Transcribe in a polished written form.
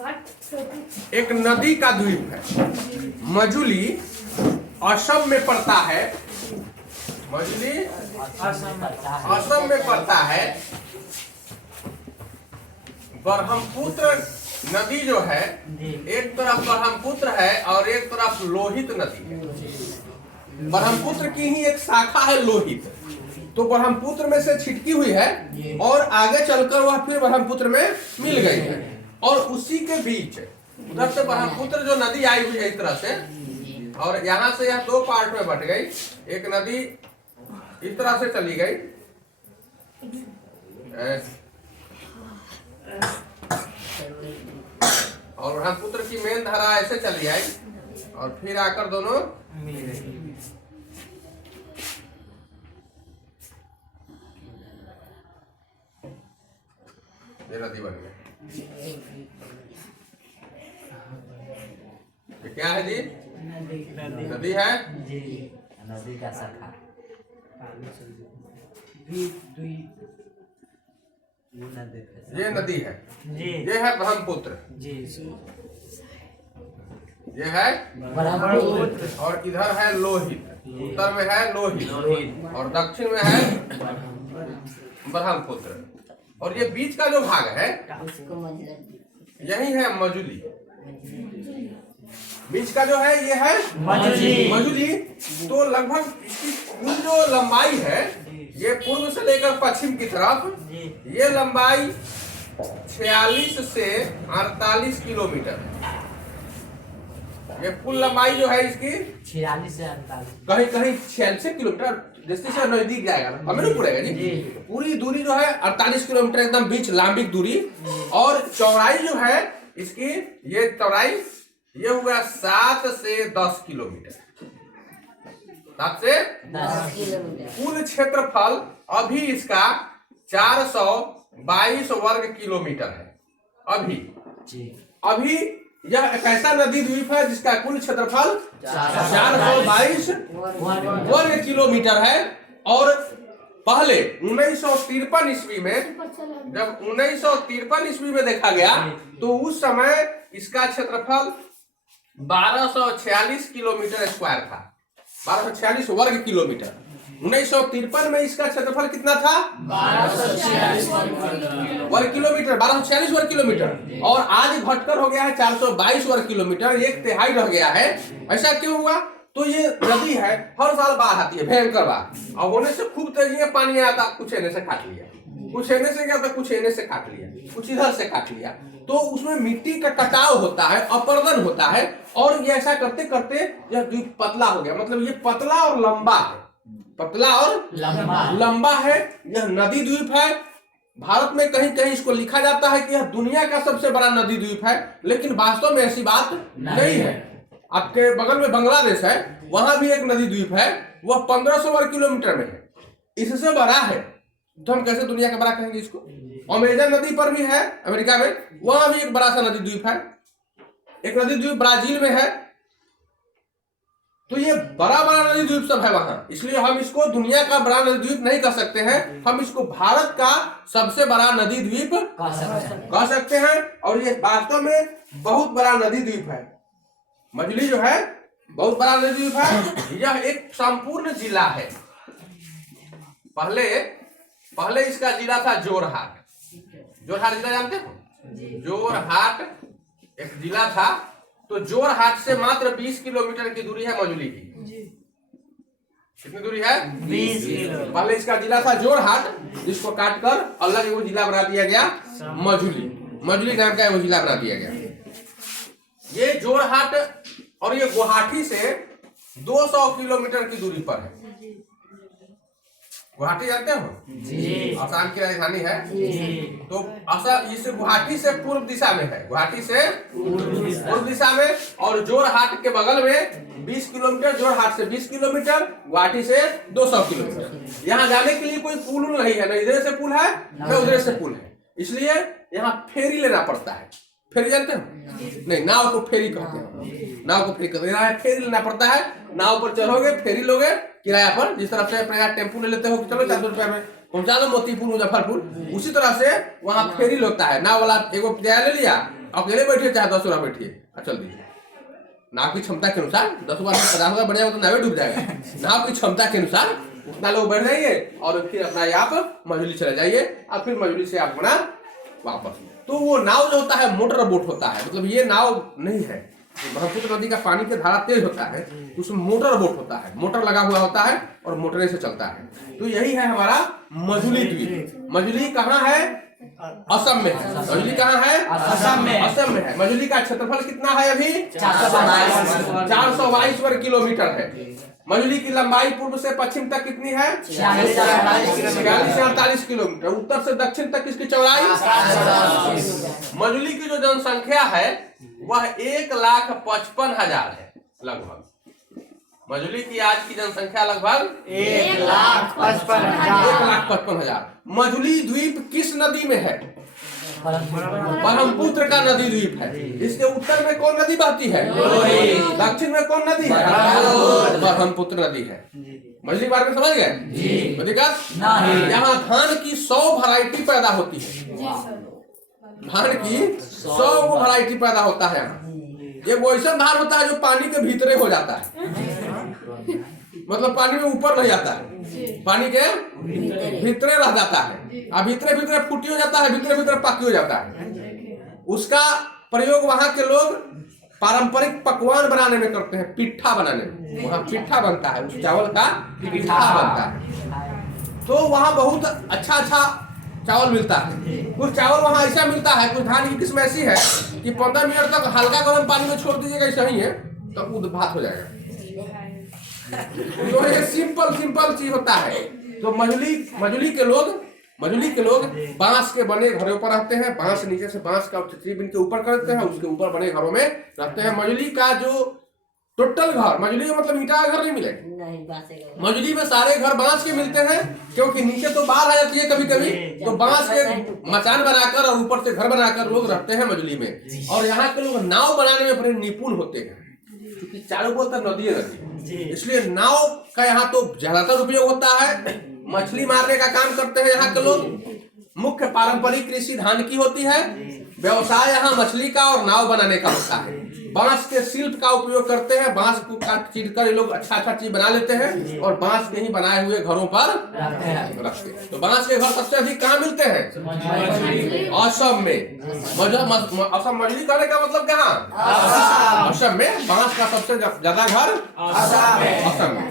एक नदी का द्वीप है। मजुली असम में पड़ता है। मजुली असम में पड़ता है। ब्रह्मपुत्र नदी जो है, एक तरफ ब्रह्मपुत्र है और एक तरफ लोहित नदी है। ब्रह्मपुत्र की ही एक शाखा है लोहित, तो ब्रह्मपुत्र में से छिटकी हुई है और आगे चलकर वह फिर ब्रह्मपुत्र में मिल गई है। और उसी के बीच उधर से ब्रह्मपुत्र जो नदी आई हुई है इस तरह से, और यहाँ से यह दो पार्ट में बट गई। एक नदी इस तरह से चली गई और ब्रह्मपुत्र की मेन धारा ऐसे चली आई और फिर आकर दोनों ये नदी बन गई। ये क्या है जी? नदी है। नदी का शाखा ये नदी है। ये है ब्रह्मपुत्र। ये है ब्रह्मपुत्र और इधर है लोहित। उत्तर में है लोहित और दक्षिण में है ब्रह्मपुत्र। और ये बीच का जो भाग है यही है मजुली। बीच का जो है ये है मजुली। तो लगभग इसकी कुल जो लंबाई है, ये पूर्व से लेकर पश्चिम की तरफ, ये लंबाई 46 से 48 किलोमीटर। ये कुल लंबाई जो है इसकी 46 से 48, कहीं कहीं 46 किलोमीटर, जैसे से नजदीक जाएगा हमें नहीं पड़ेगा जी। पूरी दूरी जो है 48 किलोमीटर, एकदम बीच लांबिक दूरी। और चौड़ाई जो है इसकी, ये चौड़ाई ये हुआ 7 से 10 किलोमीटर। 7 से 10 किलोमीटर। कुल क्षेत्रफल अभी इसका 422 वर्ग किलोमीटर है। अभी यह एक ऐसा नदी द्वीप है जिसका कुल क्षेत्रफल 422 वर्ग किलोमीटर है। और पहले 1953 ईस्वी में, जब 1953 ईस्वी में देखा गया तो उस समय इसका क्षेत्रफल 1246 किलोमीटर स्क्वायर था। 1246 वर्ग किलोमीटर। 1953 में इसका क्षेत्रफल कितना था? 1246 वर्ग किलोमीटर। 1246 वर्ग किलोमीटर। और आज घटकर हो गया है 422 वर्ग किलोमीटर। एक तिहाई रह गया है। ऐसा क्यों हुआ? तो ये नदी है, हर साल बाढ़ आती है, भयंकर बाढ़। और होने से खूब तेजी में पानी आता, कुछ एने से काट लिया, कुछ एने से क्या था, कुछ एने से काट लिया, कुछ इधर से काट लिया। तो उसमें मिट्टी का कटाव होता है, अपर्दन होता है। और ये ऐसा करते करते यह द्वीप पतला हो गया। मतलब ये पतला और लंबा है, पतला और लंबा है। यह नदी द्वीप है। भारत में कहीं कहीं इसको लिखा जाता है कि यह दुनिया का सबसे बड़ा नदी द्वीप है, लेकिन वास्तव में ऐसी बात नहीं है। आपके बगल में बांग्लादेश है, वहां भी एक नदी द्वीप है, वह 1500 वर्ग किलोमीटर में है, इससे बड़ा है। तो हम कैसे दुनिया का बड़ा कहेंगे इसको? अमेजन नदी पर भी है अमेरिका में, वहां भी एक बड़ा सा नदी द्वीप है। एक नदी द्वीप ब्राजील में है। तो ये बड़ा बड़ा नदी द्वीप सब है वहां, इसलिए हम इसको दुनिया का बड़ा नदी द्वीप नहीं कह सकते हैं, हम इसको भारत का सबसे बड़ा नदी द्वीप कह सकते हैं। और ये वास्तव में बहुत बड़ा नदी द्वीप है। मजुली जो है बहुत बड़ा नदी द्वीप है। यह एक संपूर्ण जिला है। पहले इसका जिला था जोरहाट। जोरहाट जिला जानते हो? जोरहाट एक जिला था। तो जोरहाट से मात्र 20 किलोमीटर की दूरी है मजुली की। कितनी दूरी है? 20 किलोमीटर। पहले इसका जिला था जोरहाट, जिसको काटकर अलग एगो जिला बना दिया गया, मजुली। मजुली नाम का एगो जिला बना दिया गया। ये जोरहाट और ये गुवाहाटी से 200 किलोमीटर की दूरी पर है। गुवाहाटी जानते हो? असम की राजधानी है। तो असम इस गुवाहाटी से पूर्व दिशा में है, गुवाहाटी से पूर्व दिशा में। और जोरहाट के बगल में 20 किलोमीटर, जोरहाट से 20 किलोमीटर, गुवाहाटी से 200 किलोमीटर। यहाँ जाने के लिए कोई पुल नहीं है, न इधर से पुल है न उधर से पुल है, इसलिए यहाँ फेरी लेना पड़ता है। फेरी जानते हो? नहीं, नाव को फेरी कहते हैं। नाव को फेरी कहते हैं। यहाँ फेरी लेना पड़ता है। नाव पर चलोगे, फेरी लोगे किराया पर। जिस तरह से अपने यहाँ टेम्पू ले लेते हो, चलो 400 रुपया में पहुंचा दो मोतीपुर मुजफ्फरपुर, उसी तरह से वहाँ फेरी लगता है। नाव वाला एगो किराया ले लिया, अकेले बैठिए चाहे 10 बार बैठिए, चल दीजिए। नाव की क्षमता के अनुसार 10 बार 50 बार बढ़ जाएगा तो नावे डूब जाएगा। नाव की क्षमता के अनुसार उतना लोग बैठ जाइए और फिर अपना आप मजूली चले जाइए और फिर मजूली से आप अपना वापस। तो वो नाव जो होता है मोटर बोट होता है, मतलब ये नाव नहीं है। ब्रह्मपुत्र नदी का पानी के धारा तेज होता है तो उसमें मोटर बोट होता है, मोटर लगा हुआ होता है और मोटरे से चलता है। तो यही है हमारा मजुली द्वीप। मजुली कहाँ है? असम में है। मजुली कहाँ है? असम में। असम में है। मजुली का क्षेत्रफल कितना है अभी? 422 वर्ग किलोमीटर है। मजुली की लंबाई पूर्व से पश्चिम तक कितनी है? 46 से 48 किलोमीटर। उत्तर से दक्षिण तक किसकी चौड़ाई? मजुली की जो जनसंख्या है वह 1,55,000 है लगभग। मजुली की आज की जनसंख्या लगभग 1,55,000। 1,55,000। मजुली द्वीप किस नदी में है? ब्रह्मपुत्र का नदी द्वीप है। इसके उत्तर में कौन नदी बहती है? दक्षिण में कौन नदी है? ब्रह्मपुत्र नदी है। मछली बार में समझ गए? यहाँ धान की 100 वैरायटी पैदा होती है। धान की 100 वैरायटी पैदा होता है यहाँ। ये वो ऐसा धान होता है जो पानी के भीतरे हो जाता है, मतलब पानी में ऊपर नहीं जाता है, पानी के भीतरे रह जाता है। अब भीतरे भीतरे फूटी हो जाता है, भीतरे भीतरे पकी हो जाता है। उसका प्रयोग वहां के लोग पारंपरिक पकवान बनाने में करते हैं, पिट्ठा बनाने में। वहाँ पिट्ठा बनता है, उस चावल का पिट्ठा बनता है। तो वहाँ बहुत अच्छा चावल मिलता है। कुछ चावल वहाँ ऐसा मिलता है, कुछ धान की किस्म ऐसी है कि 15 मिनट तक हल्का गर्म पानी में छोड़ दीजिएगा, ऐसा ही है तो दूध भात हो जाएगा। तो ये सिंपल चीज होता है। तो मजुली के लोग बांस के बने घरों पर रहते हैं। बांस नीचे से बांस का छतरी बिन के ऊपर करते हैं, उसके ऊपर बने घरों में रहते हैं। मजुली का जो टोटल घर, मजुली का मतलब ईंटा का घर नहीं मिलेगा। मजुली में सारे घर बांस के मिलते हैं, क्योंकि नीचे तो बाढ़ आ जाती है कभी कभी, तो बांस के मचान बनाकर और ऊपर से घर बनाकर लोग रहते हैं मजुली में। और यहाँ के लोग नाव बनाने में बड़े निपुण होते हैं, क्योंकि चारों ओर तक नदी है, इसलिए नाव का यहाँ तो ज्यादातर उपयोग होता है। मछली मारने का काम करते हैं यहाँ के लोग। मुख्य पारंपरिक कृषि धान की होती है। व्यवसाय यहाँ मछली का और नाव बनाने का होता है। बांस के शिल्प का उपयोग करते हैं, बांस को काट चीर कर ये लोग अच्छा चीज बना लेते हैं और बांस के ही बनाए हुए घरों पर रखते हैं। तो बांस के घर सबसे अधिक कहाँ मिलते हैं? असम में। असम मछली करने का मतलब कहाँ? असम में बांस का सबसे ज्यादा घर असम में।